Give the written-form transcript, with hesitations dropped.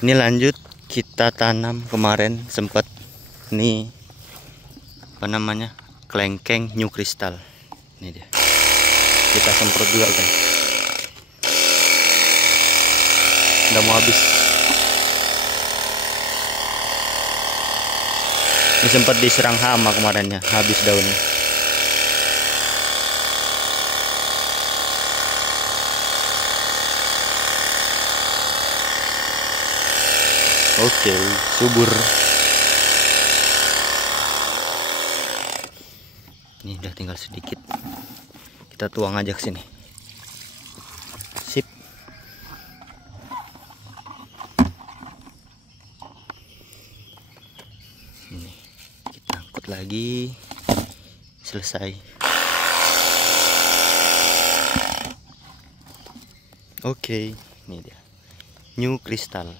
Ini lanjut kita tanam kemarin sempat nih apa namanya kelengkeng new crystal. Ini dia. Kita semprot juga kan. Udah mau habis. Ini sempat diserang hama kemarinnya, habis daunnya. Oke, subur. Ini udah tinggal sedikit. Kita tuang aja ke sini. Sip. Ini kita angkut lagi. Selesai. Oke, ini dia. New crystal.